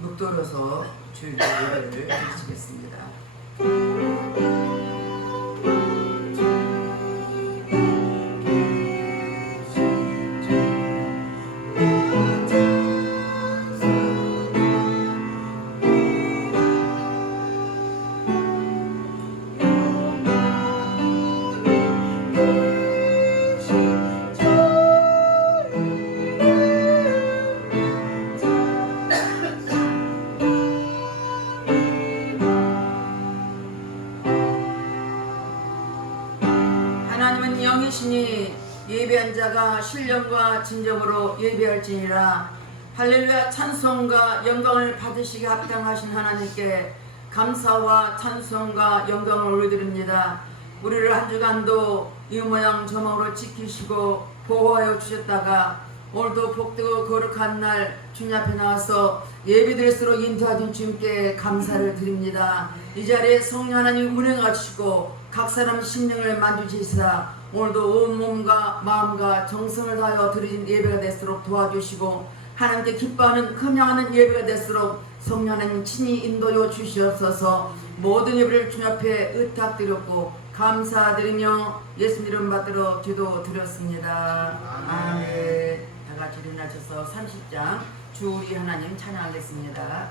묵돌어서 주일 예배를 드리시겠습니다. 하나님은 영이시니 예배한 자가 신령과 진정으로 예배할지니라. 할렐루야. 찬송과 영광을 받으시기 합당하신 하나님께 감사와 찬송과 영광을 올려드립니다. 우리를 한 주간도 이 모양 저 모양으로 지키시고 보호하여 주셨다가 오늘도 복되고 거룩한 날 주님 앞에 나와서 예배드릴수록 인도하신 주님께 감사를 드립니다. 이 자리에 성령 하나님 운행하시고 각 사람 심령을 만주시사 오늘도 온 몸과 마음과 정성을 다하여 드린 예배가 될수록 도와주시고 하나님께 기뻐하는 흠양하는 예배가 될수록 성령 하나님 친히 인도여 주시옵소서. 모든 예배를 주님 앞에 의탁드렸고 감사드리며 예수님 이름 받들어 기도 드렸습니다. 아멘. 다 같이 일어나셔서 30장 주 우리 하나님 찬양하겠습니다.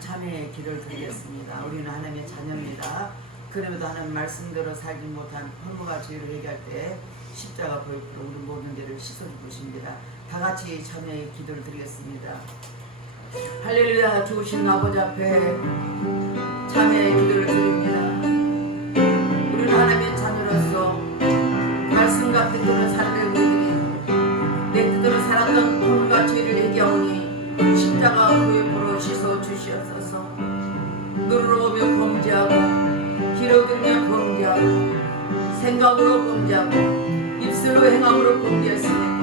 참회의 기를 드리겠습니다. 우리는 하나님의 자녀입니다. 그럼에도 하나님 말씀대로 살지 못한 허무가 죄를 회개할 때 십자가 보이프로 우리 모든 죄를 씻어 주십니다. 다 같이 참회의 기도를 드리겠습니다. 할렐루야. 죽으신 아버지 앞에 참회의 기도를 드립니다. 우리는 하나님의 자녀로서 말씀과 뜻대로 살아가는 우리들이 내 뜻대로 살았던 허무가 죄를 회개하오니 십자가 보이프로 씻어 주시옵소서. 눈으로 보며 범죄하고 귀로 들으며 범죄하고 생각으로 범죄하고 입술로 행함으로 범죄했으니까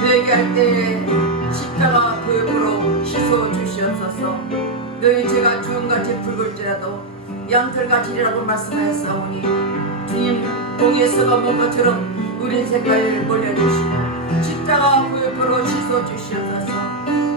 회개할 때에 십자가 보이프로 씻어 주시옵소서. 할지라도 양털같이리라고 말씀하였사오니 주님 공에서가 먼 것처럼 우리 생각을 몰려주시고 십자가 구역으로 씻어주시옵소서.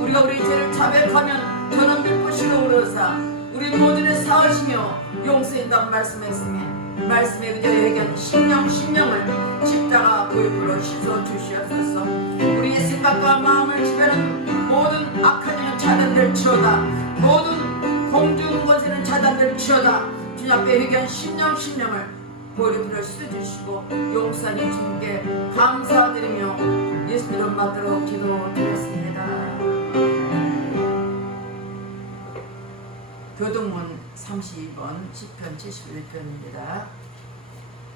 우리가 우리 죄를 자백하면 저는 몇 번씩도 오르사 우리 모든의 사하시며 용서인다고 말씀했으니 말씀에 의하여 회개한 심령을 십자가 구역으로 씻어주시옵소서. 우리의 생각과 마음을 지배하는 모든 악한 영은 차단될 치오다. 모든 공중 권세는 차단될 치오다. 주님 앞에 회개한 심령을 보혈로 씻어주시고 용서하는 주님께 감사드리며 예수 이름 받들어 기도드렸습니다. 교동문 32번 시편 71편입니다.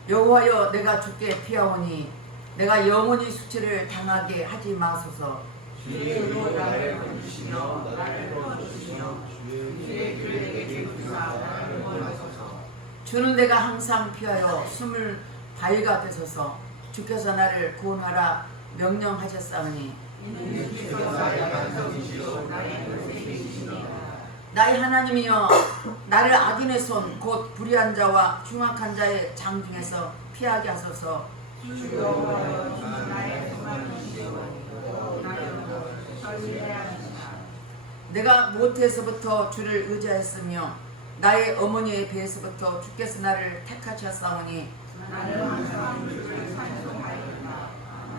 여호와여 내가 주께 피하오니 내가 영원히 수치를 당하게 하지 마소서. 주의 의로 나를 건지시며 나를 도와주시며 주의 길에게 기쁘사 나를 구원하소서. 주는 내가 항상 피하여 숨을 바위가 되소서. 주께서 나를 구원하라 명령하셨사오니 나의 하나님이여 나를 악인의 손 곧 불의한 자와 흉악한 자의 장 중에서 피하게 하소서. 내가 모태에서부터 주를 의지하였으며 나의 어머니의 배에서부터 주께서 나를 택하셨사오니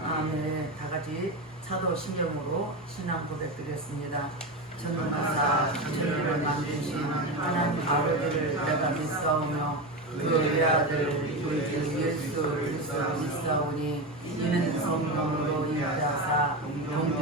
아멘. 다같이 사도신경으로 신앙 고백드렸습니다. 전능하사 천지를 만드신 하나님 아버지를 내가 믿사오며 그 외아들 우리 주 예수 그리스도를 믿사오니 이는 성령으로 임자사 동정녀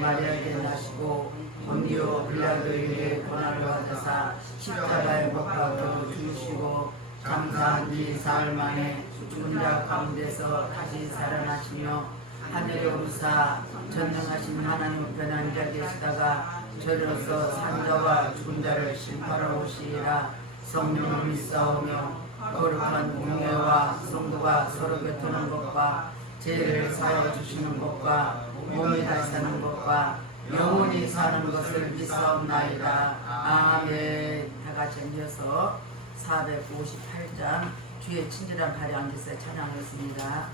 마리아에게 나시고 본디오 빌라도에게 고난을 받으사 십자가에 못 박혀 죽으시고 장사한 지 사흘 만에 죽은 자 가운데서 다시 살아나시며 하늘에 오르사 전능하신 하나님 우편 앉아 계시다가 저로서 산자와 죽은 자를 심판하러 오시리라. 성령을 믿사오며 거룩한 공예와 성도가 서로 교통하는 것과 죄를 사하여 주시는 것과 몸이 다시 사는 것과 영원히 사는 것을 믿사옵나이다. 아멘. 다같이 이어서 458장 주의 친절한 발에 앉아서 찬양하겠습니다.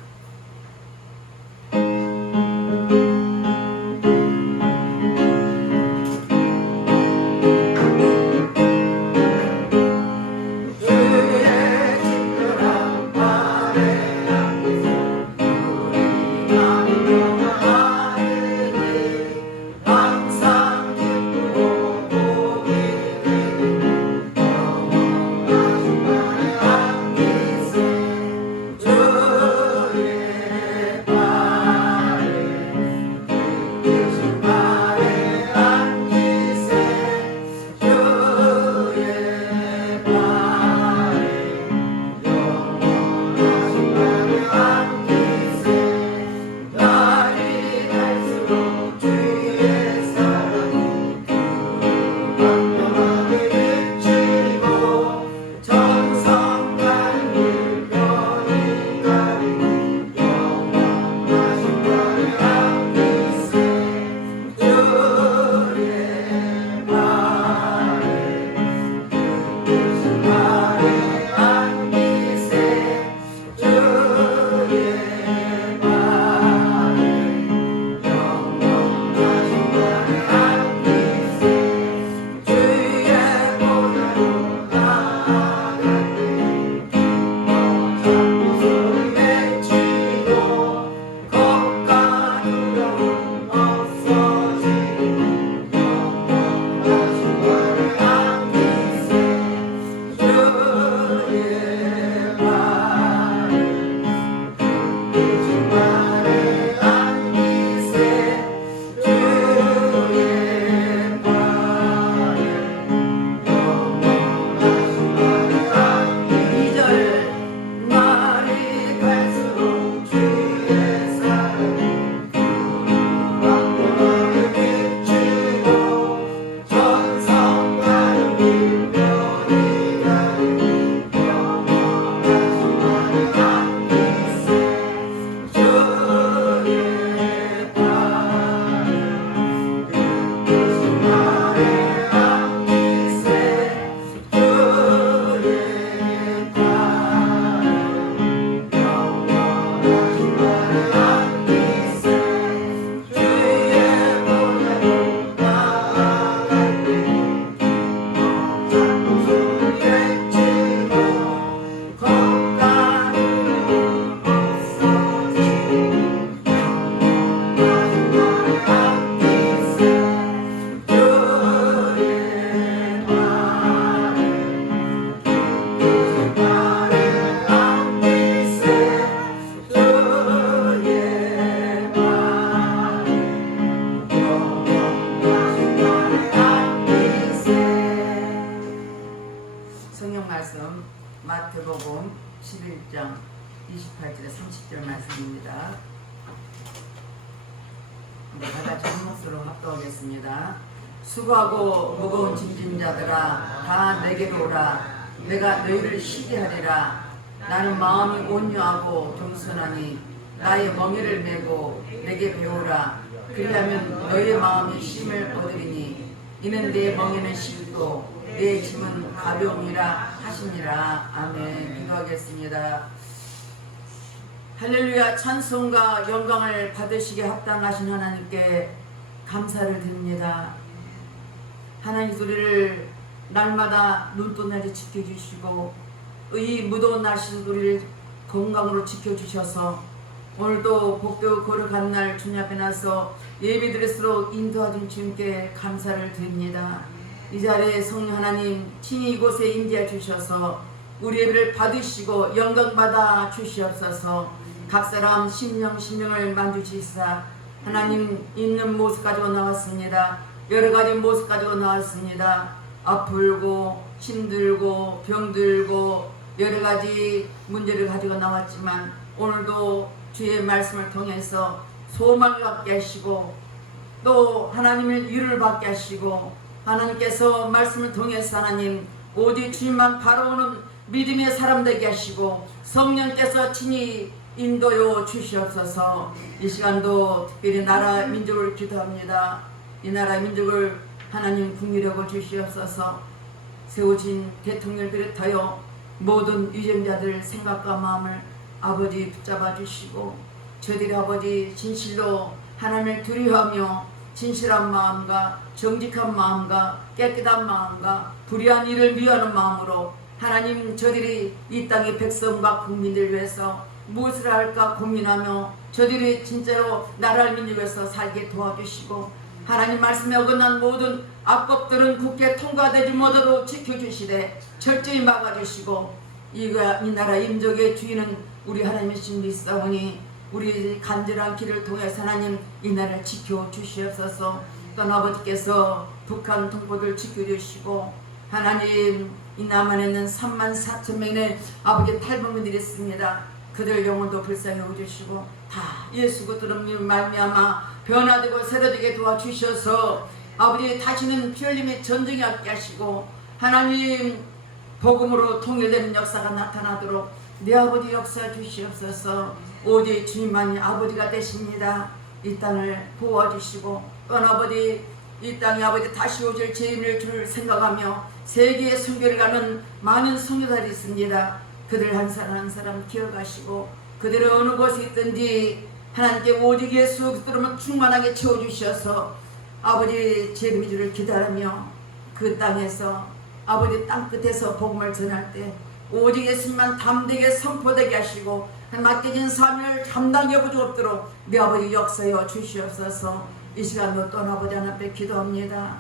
6장 28절에 30절 말씀입니다. 다 같이 한 목소리로 합독하겠습니다. 수고하고 무거운 짐진 자들아 다 내게로 오라. 내가 너희를 쉬게 하리라. 나는 마음이 온유하고 겸손하니 나의 멍에를 메고 내게 배우라. 그리하면 너의 마음이 쉼을 얻으리니 이는 내 멍에는 쉽고 내 짐은 가벼움이라 하시니라. 아멘. 기도하겠습니다. 할렐루야. 찬송과 영광을 받으시게 합당하신 하나님께 감사를 드립니다. 하나님 우리를 날마다 눈동자를 지켜주시고 이 무더운 날씨도 우리를 건강으로 지켜주셔서 오늘도 복되고 거룩한 날 주님 앞에 나서 예배드릴수록 인도하신 주님께 감사를 드립니다. 이 자리에 성령 하나님 친히 이곳에 임재해 주셔서 우리 예배를 받으시고 영광 받아 주시옵소서. 각 사람 심령을 만주시사 하나님 있는 모습 가지고 나왔습니다. 여러 가지 모습 가지고 나왔습니다. 아프고 힘들고 병들고 여러 가지 문제를 가지고 나왔지만 오늘도 주의 말씀을 통해서 소망을 갖게 하시고 또 하나님의 위로를 받게 하시고 하나님께서 말씀을 통해서 하나님 오직 주님만 바라오는 믿음의 사람 되게 하시고 성령께서 친히 인도여 주시옵소서. 이 시간도 특별히 나라 민족을 기도합니다. 이 나라 민족을 하나님 국리력을 주시옵소서. 세우신 대통령을 비롯하여 모든 위정자들 생각과 마음을 아버지 붙잡아 주시고 저들이 아버지 진실로 하나님을 두려워하며 진실한 마음과 정직한 마음과 깨끗한 마음과 불의한 일을 미워하는 마음으로 하나님 저들이 이 땅의 백성과 국민들 위해서 무엇을 할까 고민하며 저들이 진짜로 나라를 민족에서 살게 도와주시고 하나님 말씀에 어긋난 모든 악법들은 국회 통과되지 못하도록 지켜주시되 철저히 막아주시고 이 나라 임족의 주인은 우리 하나님이신 믿사오니 우리 간절한 길을 통해서 하나님 이 나라를 지켜주시옵소서. 또 아버지께서 북한 동포들 지켜주시고 하나님 이 남한에 있는 34,000명의 아버지 탈북민들이 있습니다. 그들 영혼도 불쌍히 여겨주시고 다 예수 그리스도로 말미암아 변화되고 새로되게 도와주셔서 아버지 다시는 피 흘림의 전쟁이 없게 하시고 하나님 복음으로 통일되는 역사가 나타나도록 내 아버지 역사 주시옵소서. 오직 주님만이 아버지가 되십니다. 이 땅을 보호해주시고 또 아버지 이 땅에 아버지 다시 오실 죄인을 줄 생각하며 세계에 순교를 가는 많은 성도들이 있습니다. 그들 한 사람 한 사람 기억하시고 그들은 어느 곳에 있든지 하나님께 오직 예수 그리스도로만 충만하게 채워주셔서 아버지 제미주를 기다리며 그 땅에서 아버지 땅끝에서 복음을 전할 때 오직 예수님만 담대게 선포되게 하시고 맡겨진 사명을 감당해 보지 없도록 내 아버지 역사여 주시옵소서. 이 시간도 또 아버지 하나님께 기도합니다.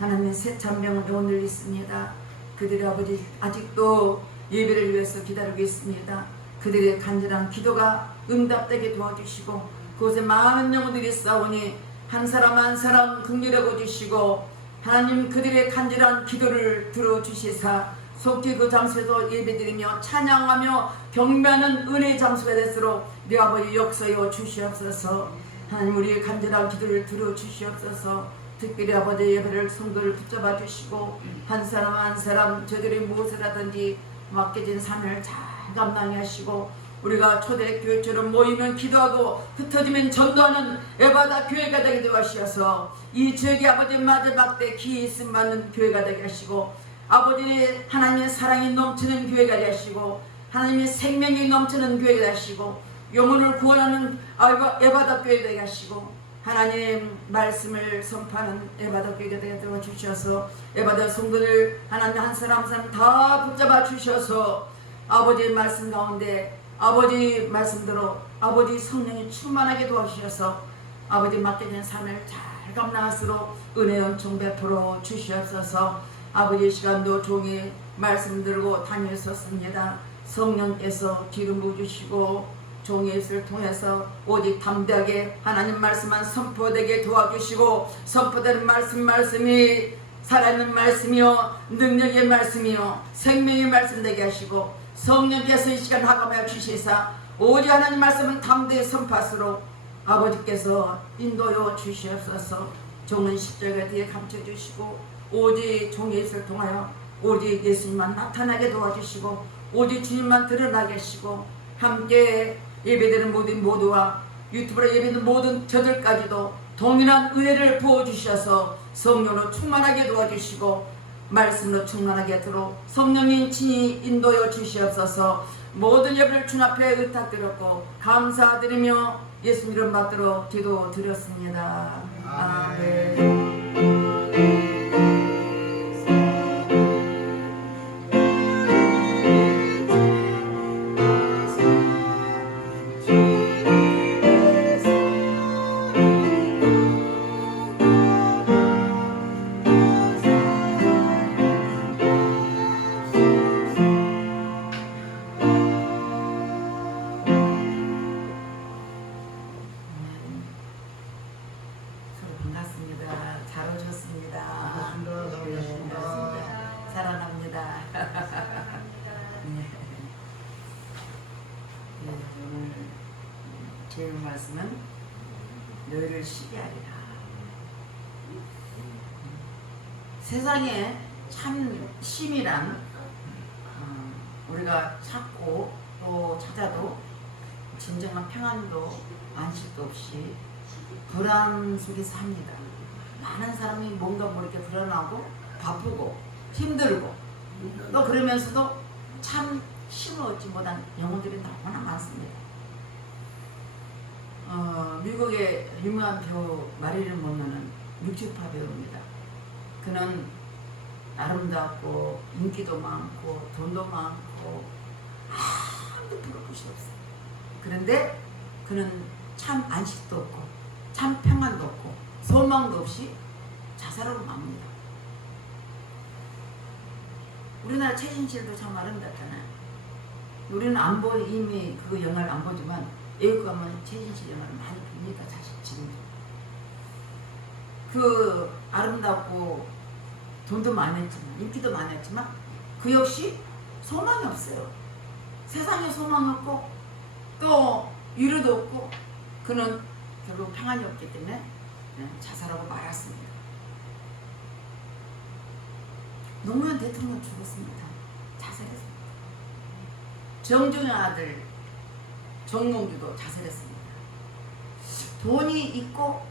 하나님 새 찬명은 오늘 있습니다. 그들의 아버지 아직도 예배를 위해서 기다리고 있습니다. 그들의 간절한 기도가 응답되게 도와주시고 그곳에 많은 영혼들이 싸우니 한 사람 한 사람 긍휼하고 주시고 하나님 그들의 간절한 기도를 들어주시사 속히 그 장소에서 예배드리며 찬양하며 경배하는 은혜의 장소가 될수록 내 아버지 역사여 주시옵소서. 하나님 우리의 간절한 기도를 들어주시옵소서. 특별히 아버지 예배를 성도를 붙잡아 주시고 한 사람 한 사람 저들이 무엇을 하든지 맡겨진 사명을 잘 감당해 하시고 우리가 초대교회처럼 모이면 기도하고 흩어지면 전도하는 에바다 교회가 되게 하시어서 이 지역의 아버지 마지막 때 기회 있음 받는 교회가 되게 하시고 아버지 하나님의 사랑이 넘치는 교회가 되게 하시고 하나님의 생명이 넘치는 교회가 되게 하시고 영혼을 구원하는 에바다 교회가 되게 하시고 하나님 말씀을 선포하는 에바다 교회가 되게 주셔서 에바다 성도들 하나님 한 사람 한 사람 다 붙잡아 주셔서 아버지의 말씀 가운데 아버지 말씀대로 아버지 성령이 충만하게 도와주셔서 아버지 맡겨진 삶을 잘 감당할수록 은혜 은총 베풀어 주시옵소서. 아버지 시간도 종이 말씀 들고 다녔었습니다. 성령께서 기름 부으시고 종의 입술을 통해서 오직 담대하게 하나님 말씀만 선포되게 도와주시고 선포되는 말씀이 살아있는 말씀이요 능력의 말씀이요 생명의 말씀 되게 하시고 성령께서 이 시간 하감하여 주시사 오직 하나님 말씀은 담대히 선파스로 아버지께서 인도여 주시옵소서. 종은 십자가 뒤에 감춰주시고 오직 종의 입을 통하여 오직 예수님만 나타나게 도와주시고 오직 주님만 드러나게 하시고 함께 예배드리는 모든 모두와 유튜브로 예배드리는 모든 저들까지도 동일한 은혜를 부어주셔서 성령으로 충만하게 도와주시고 말씀으로 충만하게 하도록 성령님 친히 인도여 주시옵소서. 모든 예배를 주님 앞에 의탁드렸고 감사드리며 예수님 이름 받들어 기도드렸습니다. 아멘. 반갑습니다. 잘 오셨습니다. 반갑습니다. 사랑합니다. 네. 오늘 제일 말씀은 너희를 쉬게 하리라. 세상에 참 쉼이란 우리가 찾고 또 찾아도 진정한 평안도 안식도 없이 불안 속에 삽니다. 많은 사람이 뭔가 모르게 불안하고 바쁘고 힘들고 또 그러면서도 참 쉼을 얻지 못한 영혼들이 너무나 많습니다. 미국의 유명한 배우 마릴린 먼로는 육주파 배우입니다. 그는 아름답고 인기도 많고 돈도 많고 아무도 부러울 것이 없어요. 그런데 그는 참 안식도 없고 참 평안도 없고 소망도 없이 자살하고 맙니다. 우리나라 최진실도 참 아름답잖아요. 우리는 안 보, 이미 그 영화를 안 보지만 외국 가면 최진실 영화를 많이 봅니다. 사실 지금도. 그 아름답고 돈도 많았지만 인기도 많았지만 그 역시 소망이 없어요. 세상에 소망이 없고 또 위로도 없고 그는 결국 평안이 없기 때문에 자살하고 말았습니다. 노무현 대통령 죽었습니다. 자살했습니다. 정중의 아들 정몽주도 자살했습니다. 돈이 있고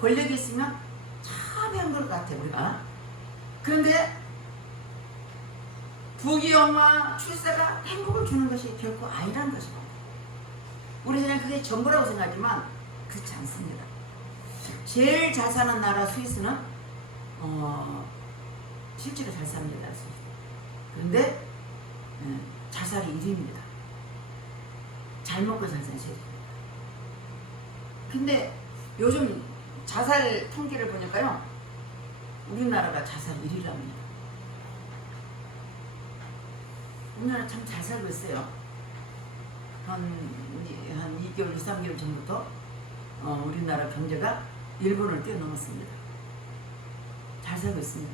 권력이 있으면 참 행복할 것 같아요 우리가. 그런데 부귀영화 출세가 행복을 주는 것이 결코 아니라는 것입니다. 우리 그냥 그게 전부라고 생각하지만 그렇지 않습니다. 제일 잘 사는 나라 스위스는 실제로 잘 삽니다. 스위스. 그런데 자살이 1위입니다. 잘 먹고 잘 사는 스위스. 근데 요즘 자살 통계를 보니까요 우리나라가 자살 1위랍니다. 우리나라 참 잘 살고 있어요. 한 2개월, 3개월 전부터 우리나라 경제가 일본을 뛰어넘었습니다. 잘 살고 있습니다.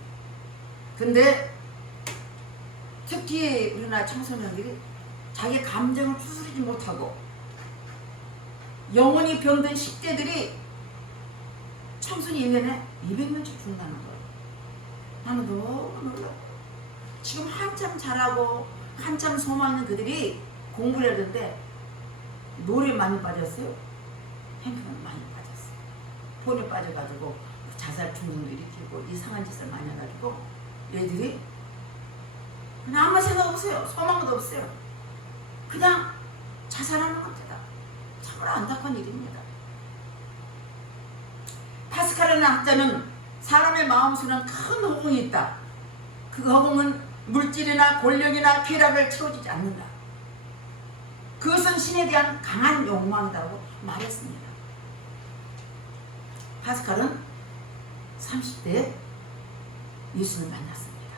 근데 특히 우리나라 청소년들이 자기 감정을 추스르지 못하고 영혼이 병든 10대들이 청소년 1년에 200명씩 죽는다는 거예요. 나는 너무 놀라워. 지금 한참 잘하고 한참 소망 있는 그들이 공부를 하던데 노래에 많이 빠졌어요. 핸드폰 많이 빠졌어요. 폰에 빠져가지고 자살 충동도 일으키고 이상한 짓을 많이 해가지고 얘들이 그냥 아무 생각 없어요. 소망도 없어요. 그냥 자살하는 것이다. 참으로 안타까운 일입니다. 파스칼이라는 학자는 사람의 마음 속에는 큰 허공이 있다. 그 허공은 물질이나 권력이나 쾌락을 채워주지 않는다. 그것은 신에 대한 강한 욕망이라고 말했습니다. 파스칼은 30대에 예수를 만났습니다.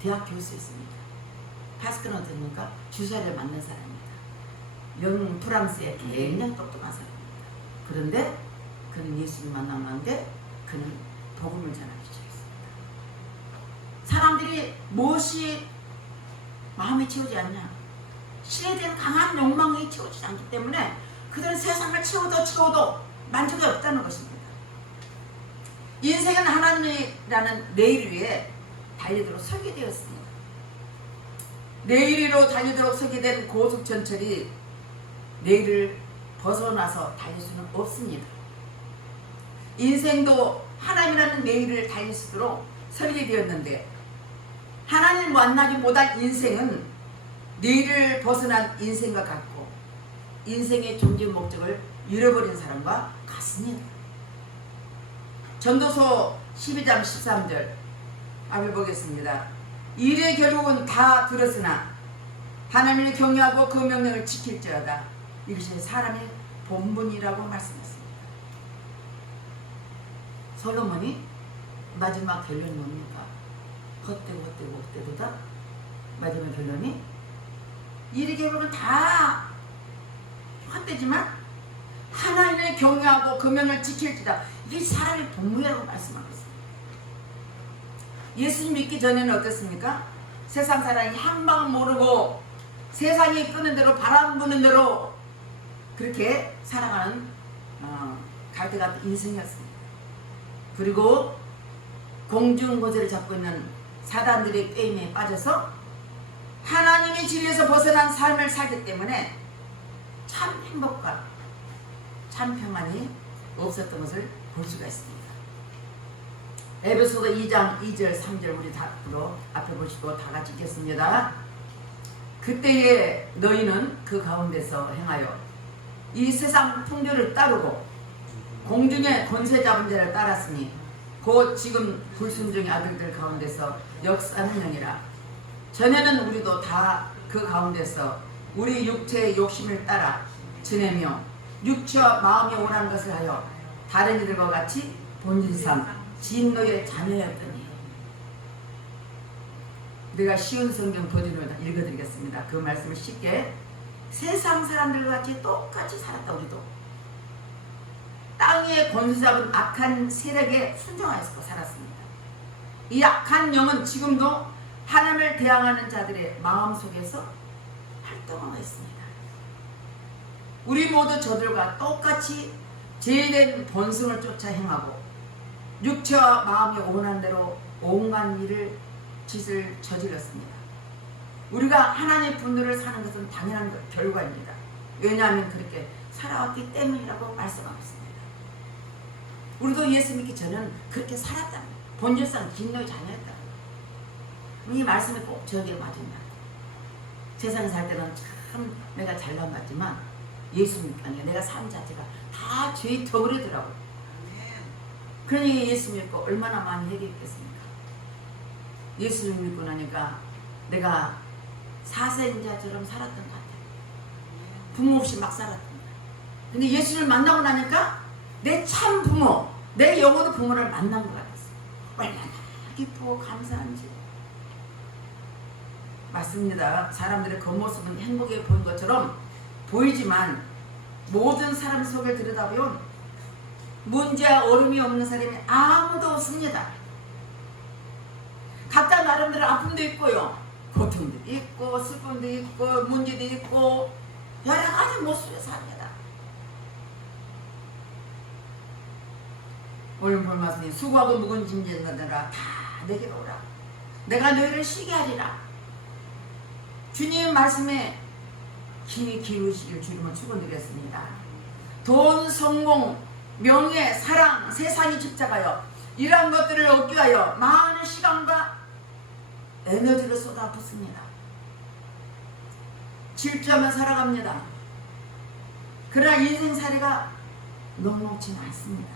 대학 교수였습니다. 파스칼은 어떻습니까? 주사를 맞는 사람입니다. 프랑스의 굉장히 똑똑한 사람입니다. 그런데 그는 예수를 만났는데 그는 복음을 전하기 시작했습니다. 사람들이 무엇이 마음에 채우지 않냐? 신에 대한 강한 욕망이 채워지지 않기 때문에 그들은 세상을 채워도 만족이 없다는 것입니다. 인생은 하나님이라는 내일 위에 달리도록 설계되었습니다. 내일 위로 달리도록 설계된 고속 전철이 내일을 벗어나서 달릴 수는 없습니다. 인생도 하나님이라는 내일을 달릴 수 있도록 설계되었는데 하나님을 만나지 못한 인생은 내일을 벗어난 인생과 같고 인생의 존재 목적을 잃어버린 사람과 같습니다. 전도서 12장 13절 앞을 보겠습니다. 일의 결국은 다 들었으나 하나님을 경외하고 그 명령을 지킬지어다. 이것이 사람의 본분이라고 말씀했습니다. 솔로몬이 마지막 결론이 뭡니까? 헛되도다. 마지막 결론이 일의 결국은 다 헛되지만 하나님을 경외하고 그 명령을 지킬지다. 이게 사람의 본분이라고 말씀하고 있습니다. 예수님 믿기 전에는 어떻습니까? 세상 사람이 향방을 모르고 세상이 끄는 대로 바람 부는 대로 그렇게 살아가는 갈대 같은 인생이었습니다. 그리고 공중고제를 잡고 있는 사단들의 게임에 빠져서 하나님의 진리에서 벗어난 삶을 살기 때문에 참 행복과 참 평안이 없었던 것을 볼 수가 있습니다. 에베소서 2장 2절 3절 우리 다 앞에 보시고 다 같이 읽겠습니다. 그때에 너희는 그 가운데서 행하여 이 세상 풍조를 따르고 공중의 권세 잡은 자를 따랐으니 곧 지금 불순종의 아들들 가운데서 역사하느니라. 전에는 우리도 다 그 가운데서 우리 육체의 욕심을 따라 지내며 육체와 마음이 원하는 것을 하여 다른 이들과 같이 본질상 진노의 자녀였더니. 우리가 쉬운 성경 도전을 읽어드리겠습니다. 그 말씀을 쉽게 세상 사람들과 같이 똑같이 살았다. 우리도 땅에 권세 잡은 악한 세력에 순종하여서 살았습니다. 이 악한 영은 지금도 하나님을 대항하는 자들의 마음속에서 활동하고 있습니다. 우리 모두 저들과 똑같이 죄된 본성을 쫓아 행하고 육체와 마음이 원하는 대로 온갖 짓을 저질렀습니다. 우리가 하나님의 분노를 사는 것은 당연한 결과입니다. 왜냐하면 그렇게 살아왔기 때문이라고 말씀하고 있습니다. 우리도 예수 믿기 전에는 그렇게 살았다. 본질상 진노의 자녀였다. 이 말씀이 꼭 저에게 맞습니다. 세상에 살 때는 참 내가 잘난 것 같지만 예수 믿기 아니라 내가 삶 자체가 다 죄의 덩어리더라고요. 그러니 예수 믿고 얼마나 많이 회개했겠습니까? 예수를 믿고 나니까 내가 사세인자처럼 살았던 것 같아요. 부모 없이 막 살았던 거예요. 근데 예수를 만나고 나니까 내 참 부모, 내 영혼의 부모를 만난 것 같았어요. 얼마나 기쁘고 감사한지. 맞습니다. 사람들의 겉모습은 행복해 보인 것처럼 보이지만 모든 사람 속을 들여다보면 문제와 어려움이 없는 사람이 아무도 없습니다. 각자 나름대로 아픔도 있고요. 고통도 있고 슬픔도 있고 문제도 있고 여러 가지 모습에 삽니다. 오늘 볼 말씀이 수고하고 묵은 짐진 자들아 다 내게로 오라. 내가 너희를 쉬게 하리라. 주님 말씀에 힘이 기울이시길 주님은 축원드렸습니다. 돈, 성공, 명예, 사랑, 세상에 집착하여 이러한 것들을 얻기 위하여 많은 시간과 에너지를 쏟아붓습니다. 질주하며 살아갑니다. 그러나 인생살이가 녹록지는 않습니다.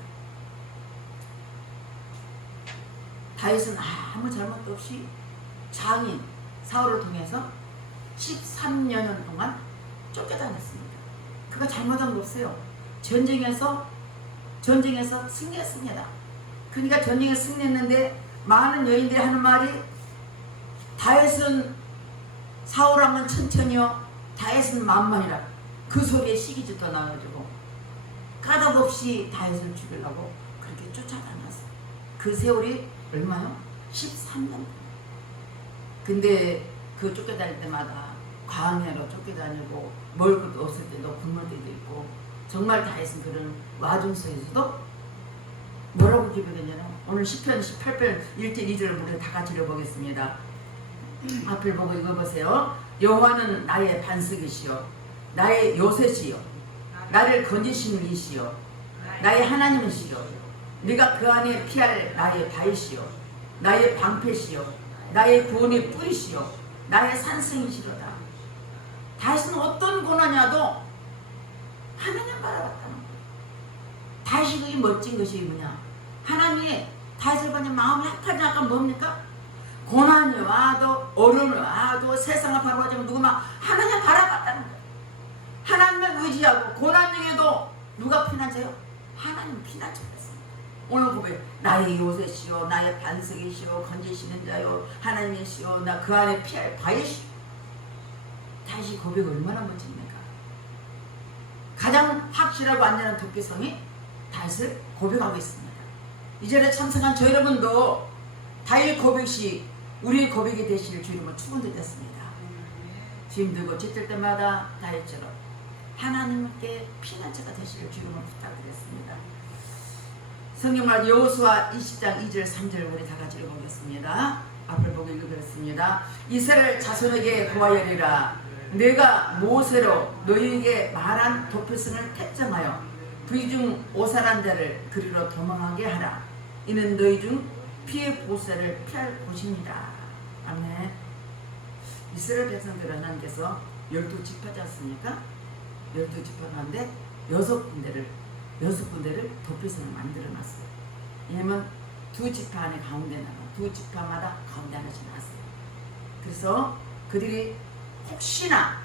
다윗은 아무 잘못도 없이 장인 사울을 통해서 13년 동안 쫓겨다녔습니다. 그가 잘못한 거 없어요. 전쟁에서 승리했습니다. 그러니까 전쟁에 승리했는데 많은 여인들이 하는 말이 다윗은 사울왕은 천천히요 다윗은 만만이라. 그 소리에 시기짓도 나가지고 까닭없이 다윗을 죽이려고 그렇게 쫓아다녔어요. 그 세월이 얼마요? 13년. 근데 그 쫓겨다닐 때마다 광야로 쫓겨다니고 먹을 것도 없을 때도 굶을 때도 있고 정말 다 했은 그런 와중 속에서도 뭐라고 기도했냐면 오늘 시편 18편 1절 2절을 우리 다 같이 읽어보겠습니다. 앞을 보고 읽어보세요. 여호와는 나의 반석이시요 나의 요새시요 나를 건지시는 이시요 나의 하나님이시요 네가 그 안에 피할 나의 바위시요 나의 방패시요 나의 구원의 뿌리시요 나의 산성이시로다. 다윗은 어떤 고난이라도 하나님 바라봤다는 거예요. 다윗이 이 멋진 것이 뭐냐? 하나님이 다윗을 보니 마음이 합하지 않고 뭡니까? 고난이 와도 어려움이 와도 세상을 바라보지 않고 누구만 하나님 바라봤다는 거예요. 하나님을 의지하고 고난 중에도 누가 피난처요? 하나님 피난처였습니다. 오늘 고백 나의 요새시요 나의 반석이시요 건지시는 자요 하나님이시요 나 그 안에 피할 바위시요. 다시 고백 얼마나 멋집니까? 가장 확실하고 안전한 도피성이 다윗을 고백하고 있습니다. 이 자리에 참석한 저 여러분도 다윗 고백시 우리의 고백이 되실 주님을 축원드렸습니다. 힘들고 지칠 때마다 다윗처럼 하나님께 피난처가 되실 주님을 부탁드렸습니다. 성경말 여호수아 20장 2절 3절 우리 다 같이 읽어보겠습니다. 앞을 보고 읽어드렸습니다. 이스라엘 자손에게 고하여리라. 내가 모세로 너희에게 말한 도피성을 택정하여 그의 중 오살한 자를 그리로 도망하게 하라. 이는 너희 중 피해 보살을 피할 곳입니다. 아멘. 이스라엘 백성들은 하나님께서 12지파지 않습니까? 12지파 가운데 6군데를 도피성을 만들어놨어요. 왜냐면 2지파 안에 가운데 나가 2지파마다 가운데 하나씩 나왔어요. 그래서 그들이 혹시나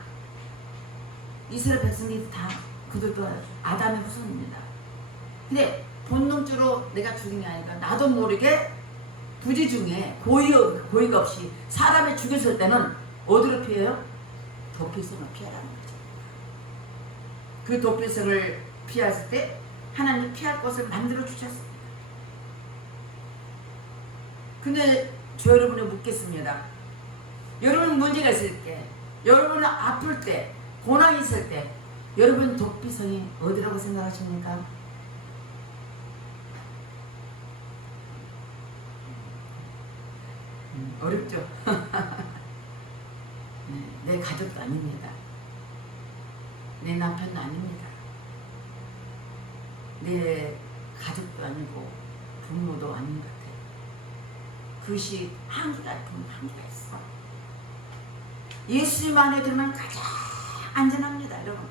이스라엘 백성들이 다 그들도 아담의 후손입니다. 근데 본능적으로 내가 죽인 게 아니라 나도 모르게 부지 중에 고의가 없이 사람이 죽였을 때는 어디로 피해요? 도피성을 피하라는 거죠. 그 도피성을 피했을 때 하나님 피할 곳을 만들어 주셨습니다. 근데 저 여러분이 묻겠습니다. 여러분 문제가 있을 때, 여러분은 아플 때, 고난이 있을 때 여러분 도피성이 어디라고 생각하십니까? 어렵죠? 내 가족도 아닙니다. 내 남편도 아닙니다. 내 가족도 아니고 부모도 아닌 것 같아요. 그것이 한계가 있어. 예수님 안에 들으면 가장 안전합니다, 여러분.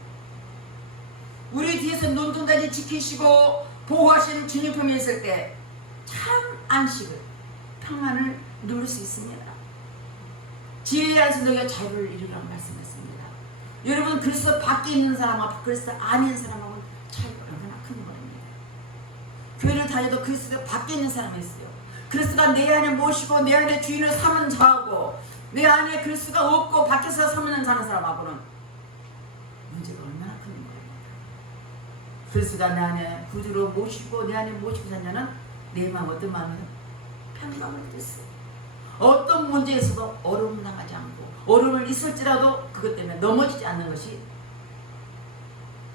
우리 뒤에서 눈동자지 지키시고 보호하시는 주님품이 있을 때 참 안식을, 평안을 누릴 수 있습니다. 지혜 안에서 너희가 자유를 이루라고 말씀했습니다. 여러분 그리스도 밖에 있는 사람과 그리스도 안에 있는 사람하고 차이가 얼마나 큰 거입니다. 교회를 다녀도 그리스도 밖에 있는 사람이 있어요. 그리스도가 내 안에 모시고 내 안에 주인을 삼은 자하고 내 안에 그리스도가 없고 밖에서 삼는 사는 사람하고는 문제가 얼마나 큰 거입니다. 그리스도가 내 안에 구주로 모시고 내 안에 모시고 산다는 내 마음 어떤 마음이요? 평강을 얻었어요. 어떤 문제에서도 어려움을 당하지 않고 어려움을 있을지라도 그것 때문에 넘어지지 않는 것이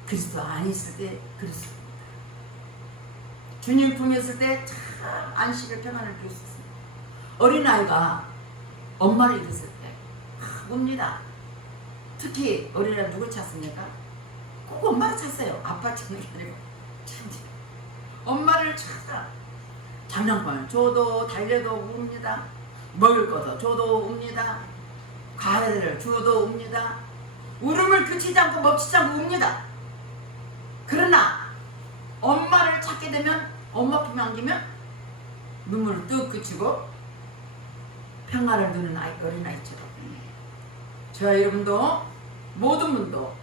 그리스도 안에 있을 때 그리스도입니다. 주님 품에 있을 때 참 안식을 평안을 누릴 수 있습니다. 어린아이가 엄마를 잃었을 때 웁니다. 특히 어린아이가 누굴 찾습니까? 꼭 엄마를 찾아요. 아빠 찾는 게 아니고 엄마를 찾아. 장난감을 줘도 달래도 웁니다. 먹을 것도 줘도 웁니다. 과일을 줘도 웁니다. 울음을 그치지 않고 멈추지 않고 웁니다. 그러나 엄마를 찾게 되면 엄마 품에 안기면 눈물을 뚝 그치고 평화를 누는 어린아이처럼 저와 여러분도 모든 분도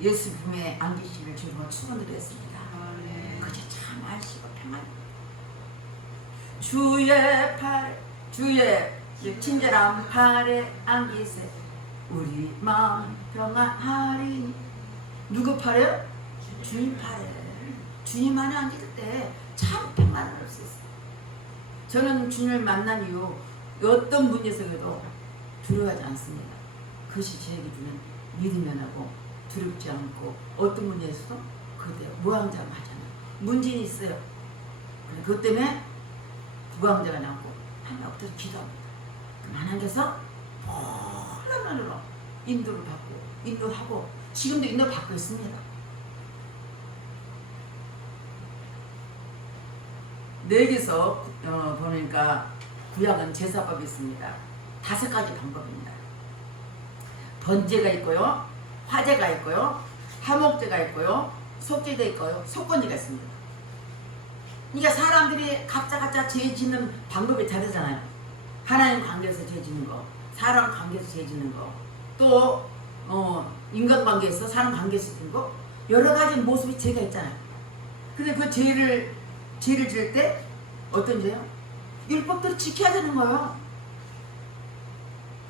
예수 품에 안기시기를 주님으로 축원드렸습니다. 그게 참 안식고 평안입니다. 주의 친절한 팔에 안기세 우리 마음 평안하리니. 누구 팔에요? 주님 팔에. 주님 안에 앉을 때 참 평안을 얻을 수 있어요. 저는 주님을 만난 이후 어떤 문제에서도 두려워하지 않습니다. 그것이 저에게 주는 믿으면하고 두렵지 않고 어떤 문제에서도 그대로 무왕자하잖아요. 문제는 있어요. 그것 때문에 무왕자가 나고 하나님 엎드려 기도합니다. 그럼 하나님께서 폴란만으로 인도를 받고 인도하고 지금도 인도받고 있습니다. 내게서 보니까 구약은 제사법이 있습니다. 5가지 방법입니다. 번제가 있고요, 화제가 있고요, 화목제가 있고요, 속죄가 있고요, 속건제가 있습니다. 그러니까 사람들이 각자 죄 짓는 방법이 다르잖아요. 하나님 관계에서 죄 짓는 거, 사람 관계에서 죄 짓는 거, 또 인간 관계에서 사람 관계에서 짓는 거, 여러 가지 모습이 죄가 있잖아요. 근데 그 죄를 지을 때 어떤 죄요? 율법대로 지켜야 되는 거예요.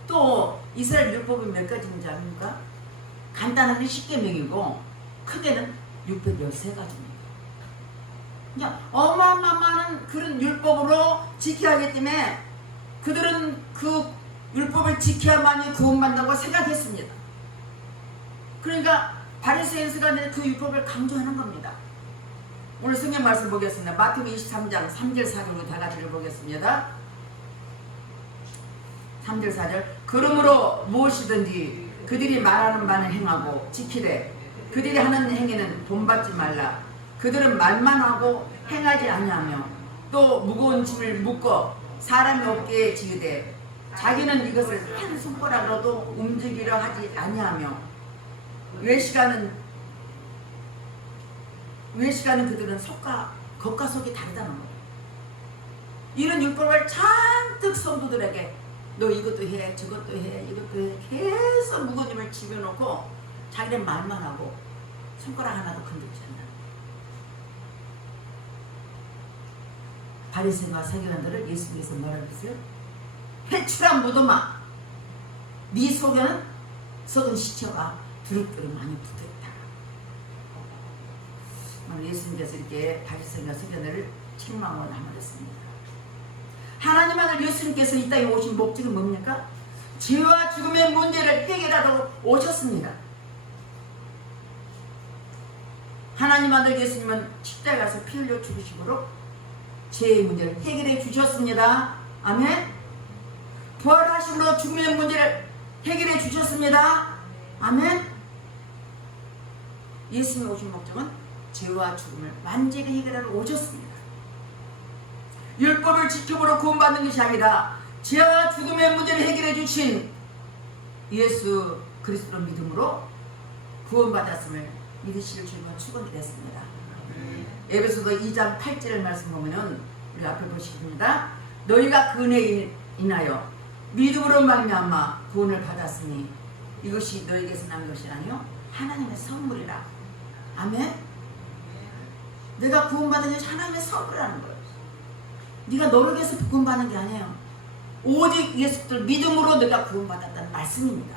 또 이스라엘 율법이 몇 가지인지 압니까? 간단하게 10계명이고 크게는 613가지입니다. 그냥 어마어마한 그런 율법으로 지켜야 하기 때문에 그들은 그 율법을 지켜야만이 구원받는다고 생각했습니다. 그러니까 바리새인들은 그 율법을 강조하는 겁니다. 오늘 성경 말씀 보겠습니다. 마태복음 23장 3절 4절로 다 같이 읽어보겠습니다. 3절 4절 그러므로 무엇이든지 그들이 말하는 바는 행하고 지키되 그들이 하는 행위는 본받지 말라. 그들은 말만 하고 행하지 아니하며 또 무거운 짐을 묶어 사람의 어깨에 지으되 자기는 이것을 한 손가락으로도 움직이려 하지 아니하며 외식하는 그들은 겉과 속이 다르다는 거예요. 이런 율법을 잔뜩 성도들에게 너 이것도 해 저것도 해 이것도 해 계속 무거운 힘을 집어넣고 자기는 말만 하고 손가락 하나도 건들지 않는다. 바리새인과 서기관들을 예수님께서 뭐라고 했어요? 회출한 무덤아 네 속에는 썩은 시체와 두릅들은 많이 붙어있다. 예수님께서 이렇게 바리새인과 서기관들을 책망을 하셨습니다. 하나님 아들 예수님께서 이 땅에 오신 목적이 뭡니까? 죄와 죽음의 문제를 해결하러 오셨습니다. 하나님 아들 예수님은 십자가에 가서 피 흘려 죽으심으로 죄의 문제를 해결해 주셨습니다. 아멘. 부활하심으로 죽음의 문제를 해결해 주셨습니다. 아멘. 예수님이 오신 목적은 죄와 죽음을 완전히 해결하러 오셨습니다. 율법을 지켜보러 구원받는 것이 아니라 죄와 죽음의 문제를 해결해 주신 예수 그리스도 믿음으로 구원받았음을 믿으실 줄만 축원드렸습니다. 에베소서 2장 8절 말씀 보면은 우리 앞에 보시겠습니다. 너희가 그 은혜에 인하여 믿음으로 말미암아 구원을 받았으니 이것이 너희에게서 난 것이 아니요 하나님의 선물이라. 아멘. 내가 구원받은 것이 하나님의 선물이라는 거예요. 네가 노력해서 구원받는 게 아니에요. 오직 예수 그리스도 믿음으로 내가 구원받았다는 말씀입니다.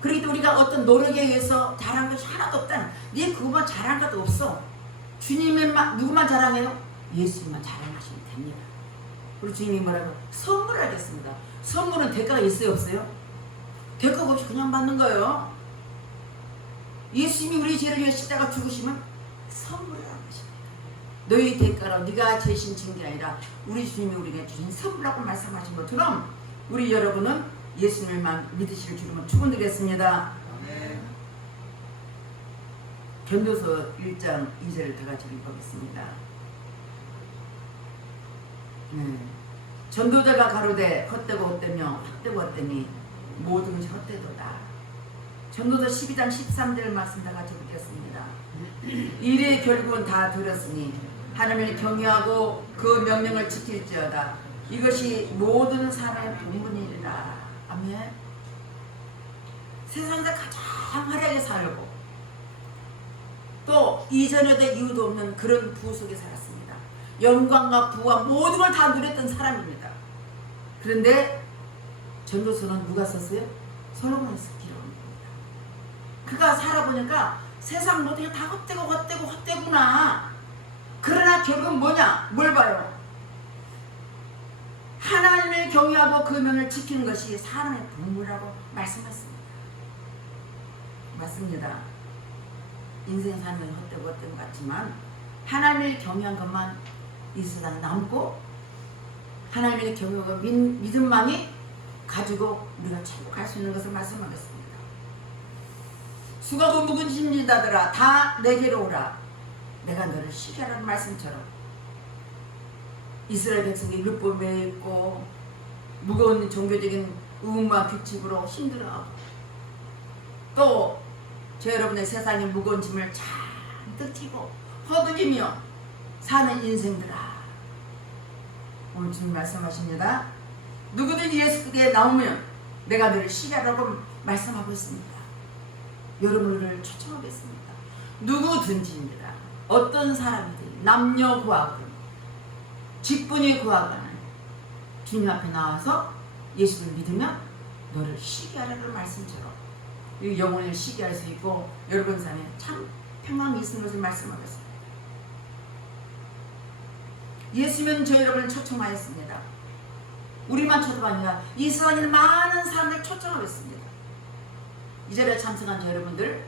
그리고 우리가 어떤 노력에 의해서 잘한 것이 하나도 없다는, 네 그것만 잘한 것도 없어. 주님만 누구만 자랑해요? 예수님만 자랑하시면 됩니다. 우리 주님이 뭐라고? 선물을 하겠습니다. 선물은 대가가 있어요 없어요? 대가가 없이 그냥 받는 거예요. 예수님이 우리 죄를 위해 십자가 죽으시면 선물을 하는 것입니다. 너희 대가로 네가 죄신 진 게 아니라 우리 주님이 우리에게 주신 선물이라고 말씀하신 것처럼 우리 여러분은 예수님만 믿으실 줄만 축원드리겠습니다. 전도서 1장 2절을 다 같이 읽어보겠습니다. 전도자가 가로되 헛되고 헛되며 헛되고 헛되니 모든 것이 헛되도다. 전도서 12장 13절 말씀 다 같이 읽겠습니다. 일의 결국은 다 들었으니 하나님을 경외하고 그 명령을 지킬지어다. 이것이 모든 사람의 본분이라. 아멘. 세상에서 가장 화려하게 살고 또 이전에도 이유도 없는 그런 부부 속에 살았습니다. 영광과 부와 모든 걸 다 누렸던 사람입니다. 그런데 전도서는 누가 썼어요? 솔로몬이 기록한 겁니다. 그가 살아보니까 세상 모든 게 다 헛되구나. 그러나 결국은 뭐냐? 뭘 봐요? 하나님을 경외하고 그 명을 지키는 것이 사람의 본분이라고 말씀했습니다. 맞습니다. 인생 사는 건 헛되고 헛된 것 같지만 하나님을 경외한 것만 이 세상에 남고 하나님을 경외하고 믿음만이 가지고 우리가 천국 수 있는 것을 말씀하겠습니다. 수고하고 묵은 짐진 자들아 다 내게로 오라. 내가 너를 쉬게 하라는 말씀처럼 이스라엘 백성이 율법에 있고 무거운 종교적인 의무와 규칙으로 힘들어하고 또 저 여러분의 세상의 무거운 짐을 잔뜩 지고 허둥이며 사는 인생들아, 오늘 주님 말씀하십니다. 누구든 예수께 나오면 내가 너를 쉬게 하라고 말씀하고 있습니다. 여러분을 초청하겠습니다. 누구든지입니다. 어떤 사람이든 남녀 구하건 직분이 구하건 주님 앞에 나와서 예수를 믿으면 너를 쉬게 하라는 말씀처럼 이 영혼을 쉬게 할 수 있고 여러분 삶에 참 평강이 있는 것을 말씀하겠습니다. 예수는 저 여러분을 초청하였습니다. 우리만 초청이 아니라 이 세상에 많은 사람들 초청하고 있습니다. 이 자리에 참석한 저 여러분들,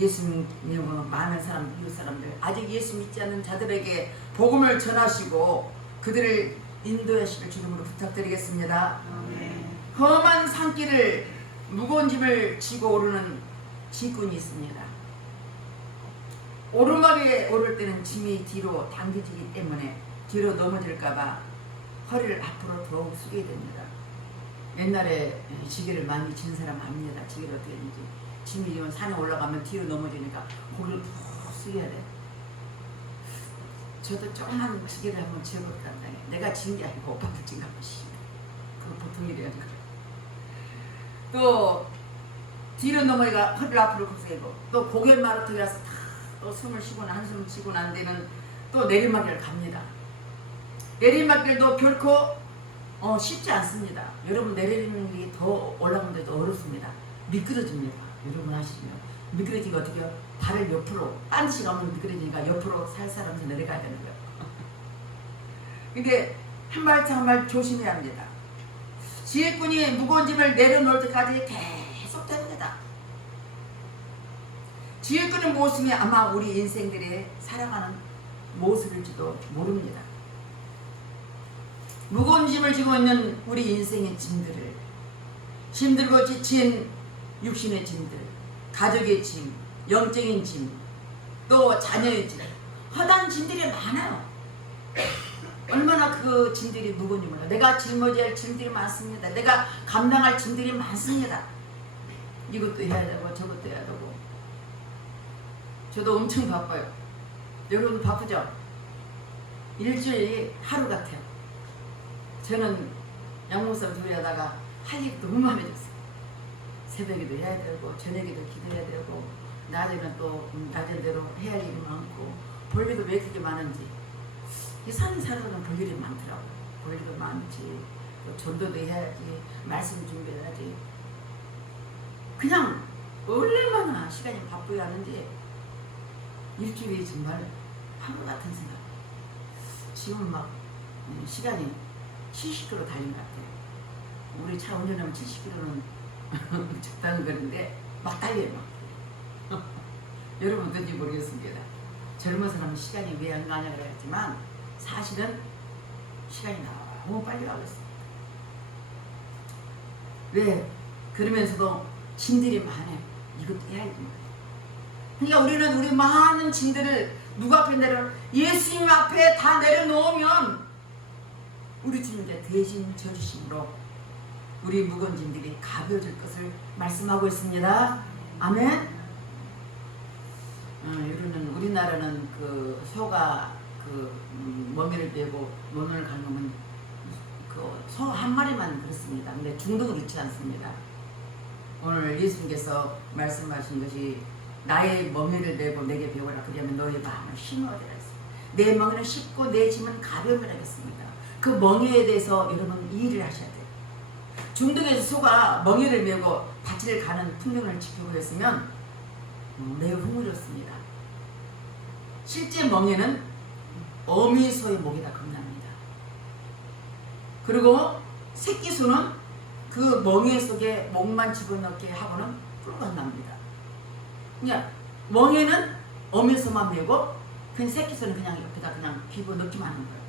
예수 믿는 많은 사람, 미국 사람들, 아직 예수 믿지 않는 자들에게 복음을 전하시고 그들을 인도하시길 주님으로 부탁드리겠습니다. 험한 산길을 무거운 짐을 지고 오르는 짐꾼이 있습니다. 오르막에 오를 때는 짐이 뒤로 당겨지기 때문에 뒤로 넘어질까봐 허리를 앞으로 더욱 숙이게 됩니다. 옛날에 지게를 많이 진 사람 압니다. 지게를 어떻게 하는지. 짐이 산에 올라가면 뒤로 넘어지니까 고개를 푹 숙여야 돼. 저도 조그만 지게를 한번 지어볼까 한다니. 내가 진 게 아니고 오빠들 진 거 한번 씩. 그거 보통 일이 아니고. 또 뒤로 넘어가 허리를 앞으로 굽세고 또 고개 마루터라서 또 숨을 쉬고 한숨을 쉬고 난 데는 또 내리막길을 갑니다. 내리막길도 결코 쉽지 않습니다. 여러분 내리는 게 더 올라가는 데도 어렵습니다. 미끄러집니다. 여러분 아시죠? 미끄러지가 어떻게 해요? 발을 옆으로 반드시 가면 미끄러지니까 옆으로 살살 하면서 내려가야 되는 거예요. 근데 한 발짝 한 발 조심해야 합니다. 지혜꾼이 무거운 짐을 내려놓을 때까지 계속 됩니다. 지혜꾼의 모습이 아마 우리 인생들의 살아가는 모습일지도 모릅니다. 무거운 짐을 지고 있는 우리 인생의 짐들을, 힘들고 지친 육신의 짐들, 가족의 짐, 영적인 짐, 또 자녀의 짐, 허다한 짐들이 많아요. 얼마나 그 짐들이 무거운지 몰라요. 내가 짊어져야 할 짐들이 많습니다. 내가 감당할 짐들이 많습니다. 이것도 해야 되고 저것도 해야 되고. 저도 엄청 바빠요. 여러분 바쁘죠? 일주일이 하루 같아요. 저는 양목선 둘이 하다가 할 일이 너무 많아졌어요. 새벽에도 해야 되고 저녁에도 기도해야 되고 낮에는 또 낮은대로 해야 할 일이 많고 볼 일도 왜 그렇게 많은지. 이 산에 살아가면 볼 일이 많더라고요. 볼 일도 많지. 또 전도도 해야지. 말씀 준비해야지. 그냥 얼마나 시간이 바쁘게 하는지 일주일이 정말 하루 같은 생각. 지금 막 시간이 70km 달린 것 같아요. 우리 차 운전하면 70km는 적당한 거는데 막 달려요. 막. 여러분 어떤지 모르겠습니다. 젊은 사람은 시간이 왜 안 가냐 그랬지만 사실은 시간이 너무 빨리 가고 있습니다. 왜? 그러면서도 짐들이 많아요. 이것도 해야 됩니다. 그러니까 우리는 우리 많은 짐들을 누구 앞에 예수님 앞에 다 내려놓으면 우리 주님께 대신 져주심으로 우리 무거운 짐들이 가벼워질 것을 말씀하고 있습니다. 아멘. 우리나라는 그 소가 먹이를 빼고 논을 갈면 그 소 한 마리만 그렇습니다. 근데 중동은 그렇지 않습니다. 오늘 예수님께서 말씀하신 것이 나의 멍에를 메고 내게 배우라. 그러면 너의 마음을 힘을 얻으라 했습니다. 내 멍에는 쉽고 내 짐은 가벼움이라 했습니다. 그 멍에에 대해서 여러분 이해를 하셔야 돼요. 중동에서 소가 멍에를 메고 밭을 가는 풍경을 지키고 있으면 매우 흥미롭습니다. 실제 멍에는 어미소의 목에다 겁납니다. 그리고 새끼소는 그 멍에 속에 목만 집어넣게 하고는 뿔건납니다. 그냥 멍에는 어미소만 메고 그냥 새끼소는 그냥 옆에다 그냥 비고 넣기만 하는 거예요.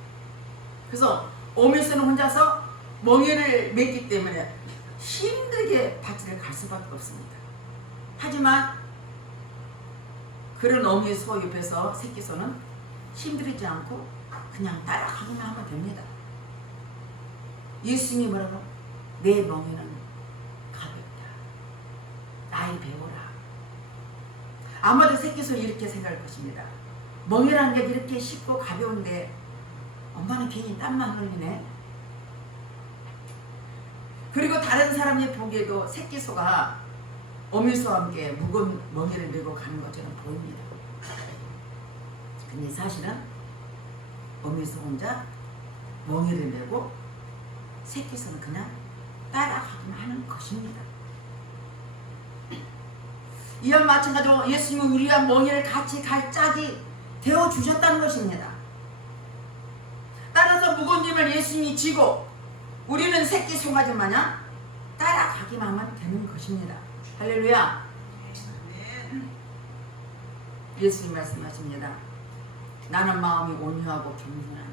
그래서 어미소는 혼자서 멍에를 맺기 때문에 힘들게 밭을 갈 수밖에 없습니다. 하지만 그런 어미소 옆에서 새끼소는 힘들지 않고 그냥 따라가기만 하면 됩니다. 예수님이 뭐라고? 내 멍에는 가볍다. 나의 배우라. 아마도 새끼소 이렇게 생각할 것입니다. 멍이라는 게 이렇게 쉽고 가벼운데 엄마는 괜히 땀만 흘리네. 그리고 다른 사람이 보기에도 새끼소가 어미소와 함께 무거운 멍이를 메고 가는 것처럼 보입니다. 근데 사실은 어미소 혼자 멍이를 메고 새끼소는 그냥 따라가기만 하는 것입니다. 이와 마찬가지로 예수님은 우리와 멍이를 같이 갈 짝이 되어주셨다는 것입니다. 따라서 무거운 짐을 예수님이 지고 우리는 새끼 송아지 마냥 따라가기만 하면 되는 것입니다. 할렐루야. 예수님 말씀하십니다. 나는 마음이 온유하고 겸손하니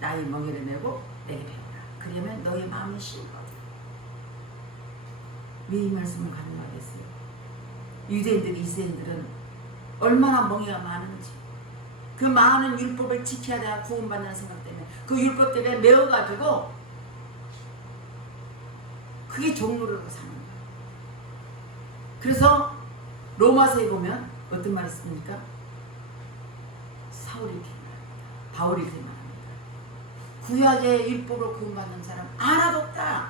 나의 멍에를 메고 내게 배우라. 그러면 너의 마음이 쉬거든. 왜 이 말씀을 가능하겠어요? 유대인들, 이스라엘들은 얼마나 멍에가 많은지, 그 많은 율법을 지켜야 돼야 구원받는 생각 때문에, 그 율법 때문에 매어가지고 그게 종로로 사는 거예요. 그래서 로마서에 보면 어떤 말이 있습니까? 사울이 이렇게 말합니다. 바울이 이렇게 말합니다. 구약의 율법으로 구원받는 사람 하나도 없다.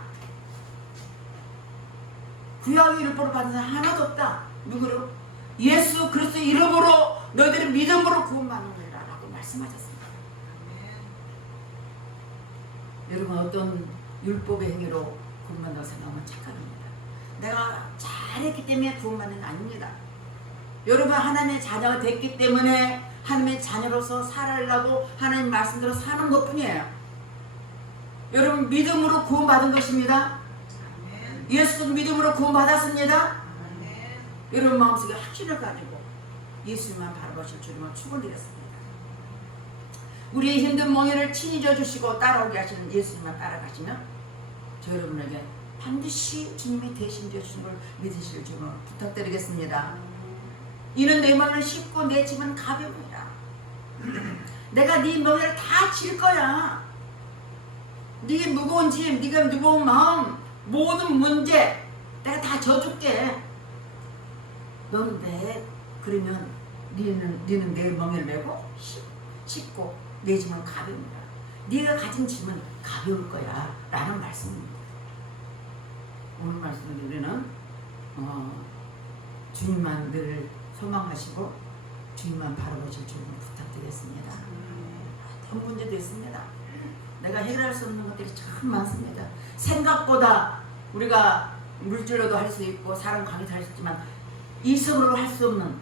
구약의 율법을 받는 사람 하나도 없다. 누구로? 예수 그리스도 이름으로 너희들은 믿음으로 구원받는 거라 라고 말씀하셨습니다. 여러분, 어떤 율법의 행위로 구원받는다고 생각하면 착각입니다. 내가 잘했기 때문에 구원받는 게 아닙니다. 여러분, 하나님의 자녀가 됐기 때문에 하나님의 자녀로서 살아가려고 하나님 말씀대로 사는 것뿐이에요. 여러분, 믿음으로 구원받은 것입니다. 예수도 믿음으로 구원받았습니다. 여러분 마음속에 확신을 가지고 예수님만 바라보실 줄만 축원드렸습니다. 우리의 힘든 멍에를 친히 져주시고 따라오게 하시는 예수님만 따라가시면 저 여러분에게 반드시 주님이 대신 되시는 걸 믿으실 줄을 부탁드리겠습니다. 이는 내 멍에는 쉽고 내 짐은 가벼우니라. 내가 네 멍에를 다 질 거야. 네 무거운 짐, 네가 무거운 마음, 모든 문제 내가 다 져줄게. 그런데 그러면 너는 내 멍에를 메고 쉽고 내 짐은 가벼우니라. 네가 가진 짐은 가벼울 거야 라는 말씀입니다. 오늘 말씀은 우리는 주님만 늘 소망하시고 주님만 바라보실 줄 부탁드리겠습니다. 어떤 문제도 있습니다. 내가 해결할 수 없는 것들이 참 많습니다. 생각보다 우리가 물질로도 할 수 있고 사람 관계도 할 수 있지만 이성으로 할 수 없는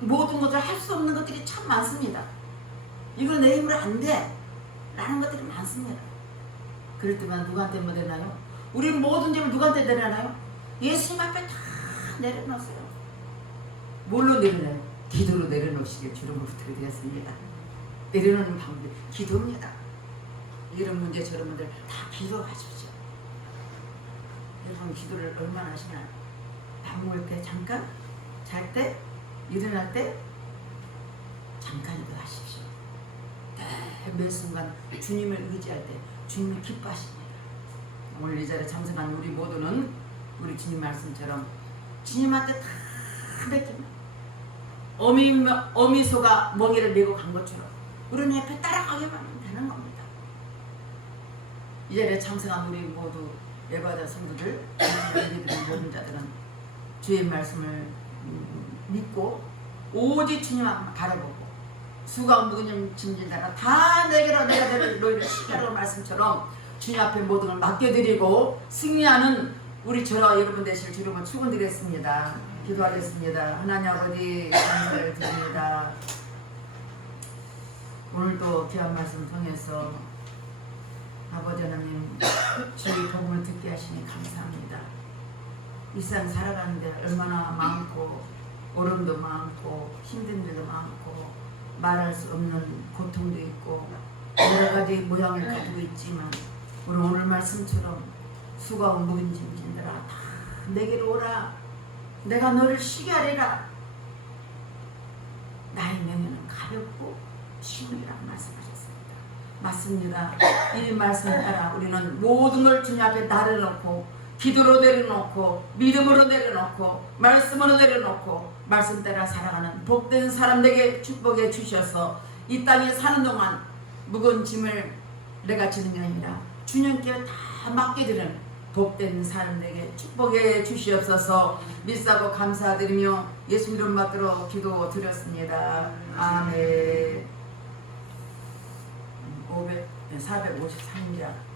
모든 것을 할 수 없는 것들이 참 많습니다. 이걸 내 힘으로 안 돼 라는 것들이 많습니다. 그럴 때만 누구한테 뭐 되나요? 우리 모든 점을 누구한테 내려놔요? 예수님 앞에 다 내려놓으세요. 뭘로 내려놔요? 기도로 내려놓으시길 주름을 부탁드리겠습니다. 내려놓는 방법이 기도입니다. 이런 문제 저런 문제를 다 기도하십시오. 여러분 기도를 얼마나 하시나? 밥 먹을 때 잠깐, 잘 때, 일어날 때 잠깐이라도 하십시오. 매 순간 주님을 의지할 때 주님을 기뻐하십니다. 오늘 이 자리에 참석한 우리 모두는 우리 주님 말씀처럼 주님한테 다 뱉기만, 어미소가 멍에를 메고 간 것처럼 우리는 옆에 따라가기만 하면 되는 겁니다. 이 자리에 참석한 우리 모두 예배자 성도들, 예배드리는 모든 자들은 주의 말씀을 믿고 오직 주님만 바라보고 수가 묵은 짐진다라 다 내게로 내가 너희를 시키라고 말씀처럼 주님 앞에 모든 걸 맡겨드리고 승리하는 우리 저와 여러분 되실 주님을 축원드리겠습니다. 기도하겠습니다. 하나님 아버지 감사를 드립니다. 오늘도 귀한 말씀 통해서 아버지 하나님 주의 복음을 듣게 하시니 감사합니다. 일상 살아가는데 얼마나 많고 어려움도 많고 힘든 일도 많고 말할 수 없는 고통도 있고 여러 가지 모양을 가지고 있지만 우리 오늘 말씀처럼 수고하고 무거운 짐진들아 다 내게로 오라. 내가 너를 쉬게 하리라. 나의 명예는 가볍고 쉬운이라고 말씀하셨습니다. 맞습니다. 이 말씀 따라 우리는 모든 걸 주님 앞에 내려놓고 기도로 내려놓고 믿음으로 내려놓고 말씀으로 내려놓고 말씀 따라 살아가는 복된 사람들에게 축복해 주셔서 이 땅에 사는 동안 무거운 짐을 내가 지는 게 아니라 주님께 다 맡겨드리는 복된 사람들에게 축복해 주시옵소서. 믿사고 감사드리며 예수 이름 받들어 기도 드렸습니다. 아멘. 453장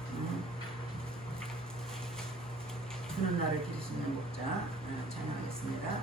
주는 나를 기르시는 목자 찬양하겠습니다.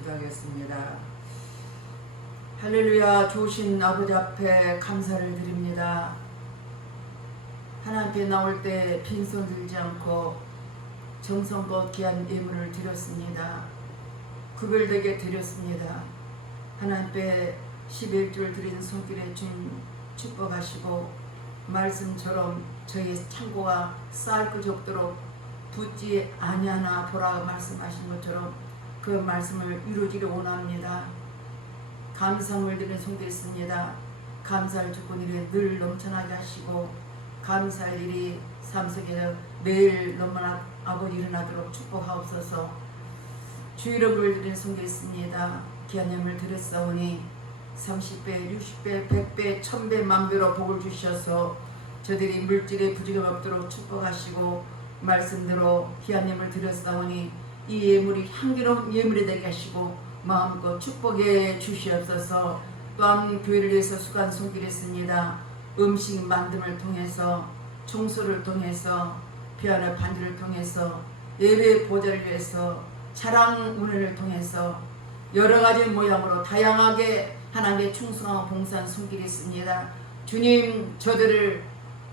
기도하겠습니다. 할렐루야. 좋으신 아버지 앞에 감사를 드립니다. 하나님 앞에 나올 때 빈손 들지 않고 정성껏 귀한 예물을 드렸습니다. 구별되게 드렸습니다. 하나님 앞에 11줄 드린 손길에 주님 축복하시고 말씀처럼 저희 창고가 쌓을 적도록 붙지 아니하나 보라 말씀하신 것처럼 그 말씀을 이루어지려 원합니다. 감사함을 드리는 손길했습니다. 감사할 조건이 늘 넘쳐나게 하시고 감사할 일이 삶 속에 매일 너무나 아버지 일어나도록 축복하옵소서. 주 이름을 드린 성기했습니다. 귀한 예물 드렸사오니 30배, 60배, 100배, 1000배, 만배로 복을 주셔서 저들이 물질에 부족함 없도록 축복하시고 말씀대로 귀한 예물 드렸사오니 이 예물이 향기로운 예물이 되게 하시고 마음껏 축복해 주시옵소서. 또한 교회를 위해서 수고한 손길했습니다. 음식 만듦을 통해서 청소를 통해서 피아노 반주를 통해서 예배 보좌를 위해서 차량 운행을 통해서 여러가지 모양으로 다양하게 하나님께 충성하고 봉사한 손길이 있습니다. 주님 저들을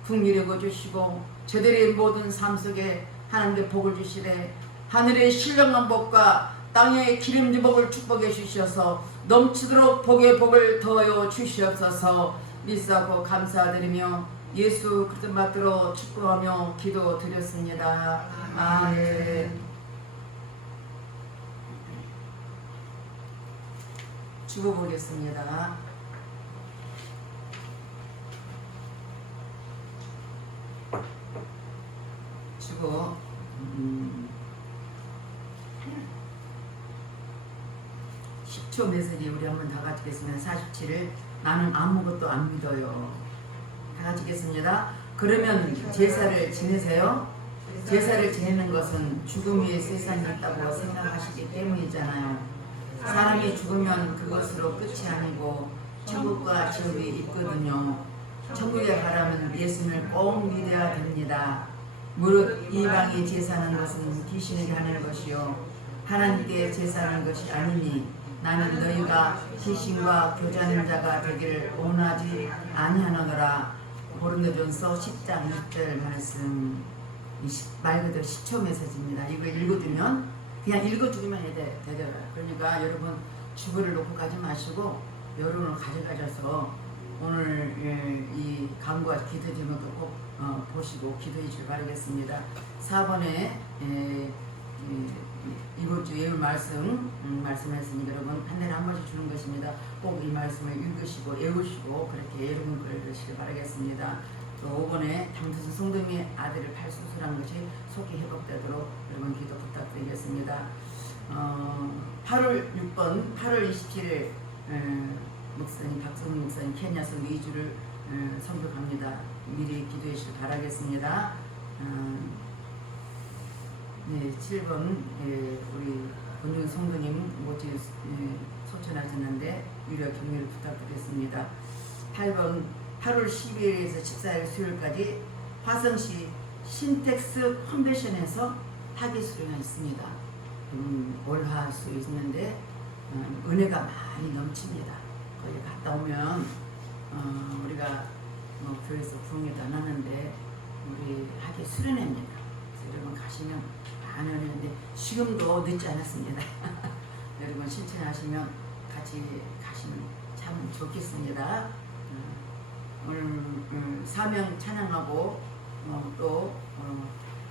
긍휼히 여겨주시고 저들의 모든 삶 속에 하나님께 복을 주시되 하늘의 신령한 복과 땅의 기름진 복을 축복해 주셔서 넘치도록 복의 복을 더하여 주시옵소서. 믿사고 감사드리며 예수 그리스도 받들어 축복하며 기도드렸습니다. 아멘. 죽어보겠습니다. 주고 10초 메시지 우리 한번 다 같이 읽겠습니다. 47을 나는 아무것도 안 믿어요. 다 같이 읽겠습니다. 그러면 제사를 지내세요. 제사를 지내는 것은 죽음 위에 세상이 있다고 생각하시기 때문이잖아요. 사람이 죽으면 그것으로 끝이 아니고 천국과 지옥이 있거든요. 천국에 가려면 예수님을 꼭 믿어야 됩니다. 무릇 이방이 제사하는 것은 귀신에게 하는 것이요 하나님께 제사하는 것이 아니니 나는 너희가 귀신과 교제하는 자가 되기를 원하지 아니하노라. 고린도전서 10장 6절 말씀. 말 그대로 10초 메시지입니다. 이걸 읽어주면 그냥 읽어주기만 해야 되더라. 그러니까 여러분 주부를 놓고 가지 마시고 여러분을 가져가셔서 오늘 이 강과 기도 제목도 꼭 보시고 기도해 주길 바라겠습니다. 4번에 이번 주 예물 말씀했으니까 여러분 한 달에 한 번씩 주는 것입니다. 꼭 이 말씀을 읽으시고 외우시고 그렇게 여러분 그러시길 바라겠습니다. 또 5번에 당두수 성도님의 아들을 발수술한 것이 속히 회복되도록 여러분 기도 부탁드리겠습니다. 8월 6번 8월 27일 목사님 박성훈 목사님 케냐 선교 2주를 선교합니다. 미리 기도해 주시길 바라겠습니다. 네, 7번 우리 권윤 성도님 모집 소천하셨는데 유료 격려를 부탁드렸습니다. 8번 8월 12일에서 14일 수요일까지 화성시 신텍스 컨벤션에서 학예 수료가 있습니다. 올할 수 있는데 은혜가 많이 넘칩니다. 거기 갔다 오면 우리가 교회에서 부흥회도 안 하는데 우리 학예 수련회입니다. 그래서 여러분 가시면 많이 오는데 지금도 늦지 않았습니다. 여러분 신청하시면 같이 가시면 참 좋겠습니다. 오늘 사명 찬양하고 또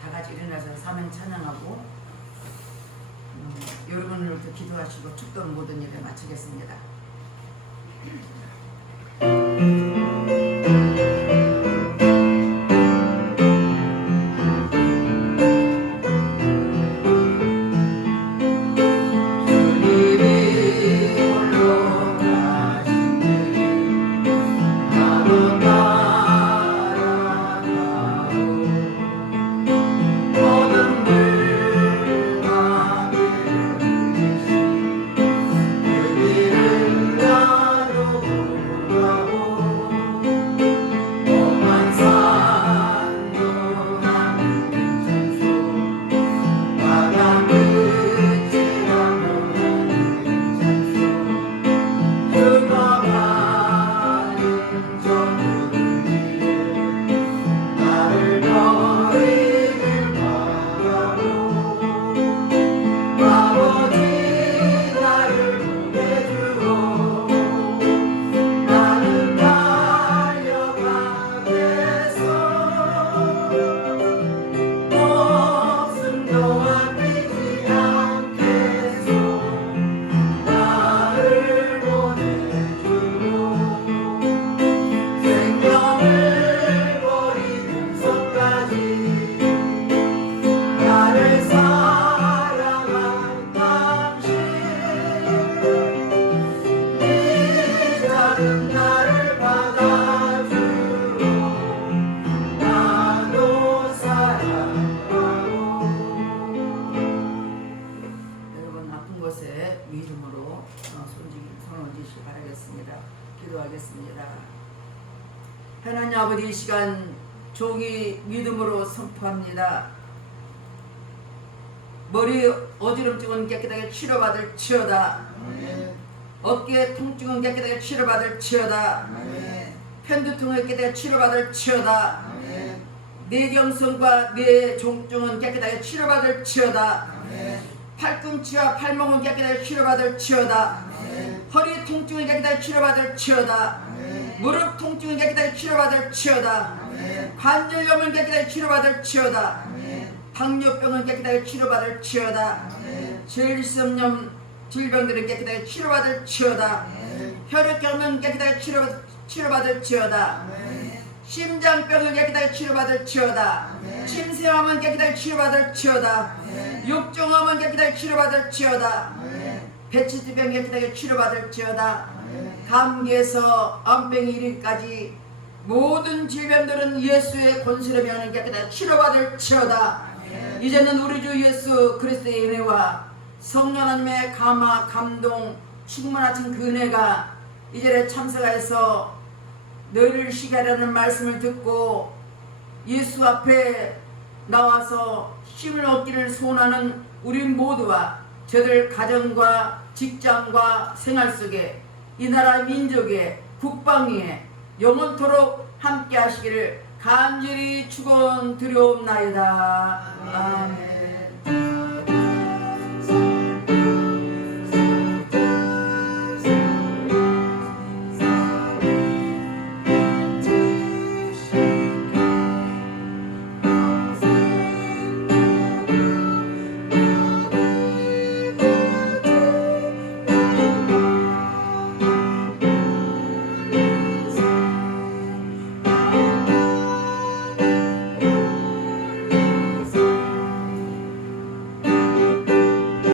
다 같이 일어나서 사명 찬양하고 여러분을 또 기도하시고 축도는 모든 일을 마치겠습니다. 아버지 이 시간 종이 믿음으로 선포합니다. 머리 어지럼증은 깨끗하게 치료받을 치어다. 어깨 통증은 깨끗하게 치료받을 치어다. 편두통은 깨끗하게 치료받을 치어다. 뇌경성과 뇌종증은 깨끗하게 치료받을 치어다. 팔꿈치와 팔목은 깨끗하게 치료받을 치어다. 허리 통증은 깨끗하게 치료받을 치어다. 무릎 통증은 깨끗하게 치료받을 치어다. 관절염은 깨끗하게 치료받을 치어다. 당뇨병은 깨끗하게 치료받을 치어다. 질염 질병들은 깨끗하게 치료받을 치어다. 혈액경은 깨끗하게 치료받을 치어다. 심장병을 깨끗하게 치료받을 치어다. 침샘암은 깨끗하게 치료받을 치어다. 육종암은 깨끗하게 치료받을 치어다. 배치수병 깨끗하게 치료받을 치어다. 감기에서 암병 1위까지 모든 질병들은 예수의 권세로 명하는 깨끗하게 치료받을 치어다. 이제는 우리 주 예수 그리스도의 은혜와 성령 하나님의 감화 감동 충만하신 그 은혜가 이 자리에 참석하여서 너희를 시기하라는 말씀을 듣고 예수 앞에 나와서 힘을 얻기를 소원하는 우리 모두와 저들 가정과 직장과 생활 속에 이 나라 민족의 국방 위에 영원토록 함께 하시기를 간절히 축원드리옵나이다. 아멘.